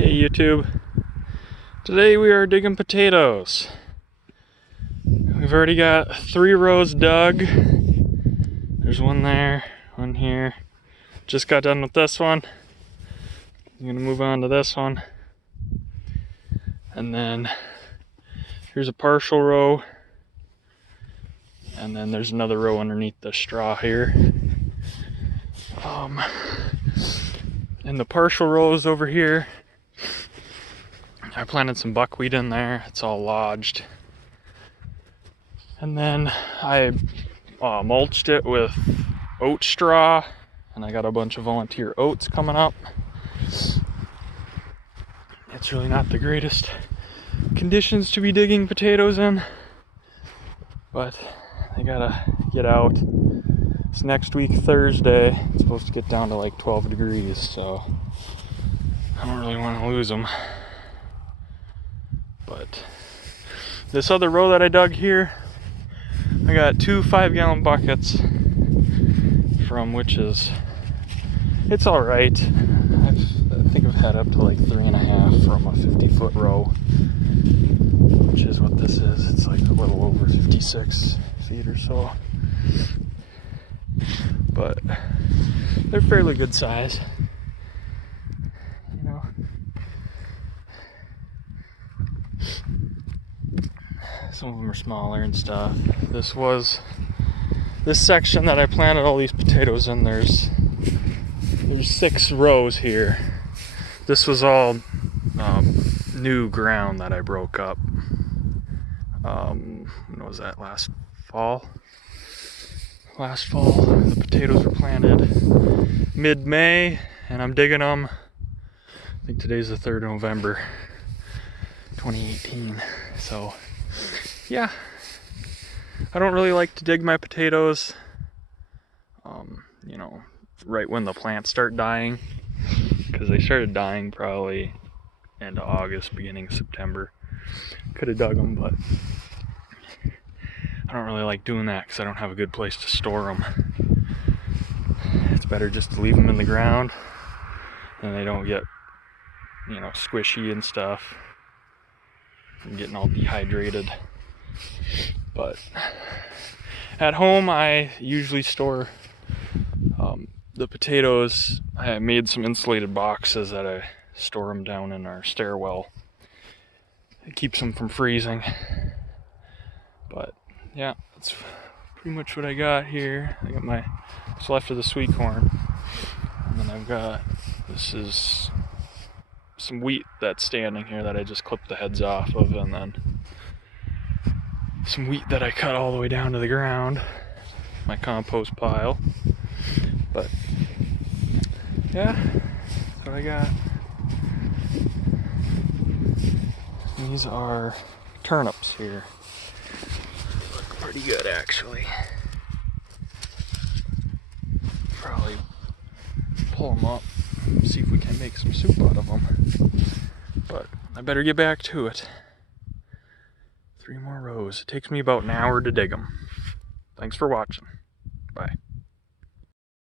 Okay, YouTube. Today we are digging potatoes. We've already got 3 rows dug. There's one there, one here. Just got done with this one. I'm gonna move on to this one. And then here's a partial row. And then there's another row underneath the straw here. And the partial rows over here, I planted some buckwheat in there. It's all lodged. And then I mulched it with oat straw, and I got a bunch of volunteer oats coming up. It's really not the greatest conditions to be digging potatoes in, but I gotta get out. It's next week, Thursday. It's supposed to get down to like 12 degrees, so I don't really want to lose them. But this other row that I dug here, I got 2 5-gallon buckets from, which is, it's all right. I think I've had up to like 3.5 from a 50-foot row, which is what this is. It's like a little over 56 feet or so. But they're fairly good size, you know. Some of them are smaller and stuff. This section that I planted all these potatoes in, there's 6 rows here. This was all new ground that I broke up. When was that? Last fall, the potatoes were planted mid-May, and I'm digging them. I think today's the 3rd of November, 2018. So, yeah. I don't really like to dig my potatoes, you know, right when the plants start dying, because they started dying probably end of August, beginning of September. Could have dug them, but I don't really like doing that because I don't have a good place to store them. It's better just to leave them in the ground, and they don't get, you know, squishy and stuff, and getting all dehydrated. But at home, I usually store the potatoes. I made some insulated boxes that I store them down in our stairwell. It keeps them from freezing. But yeah, that's pretty much what I got here. I got what's left of the sweet corn, and then I've got, this is some wheat that's standing here that I just clipped the heads off of, and then some wheat that I cut all the way down to the ground, my compost pile. But yeah, that's what I got. These are turnips here. Look pretty good, actually. Probably pull them up, see if we can make some soup out of them. But I better get back to it. 3 more rows. It takes me about an hour to dig them. Thanks for watching. Bye.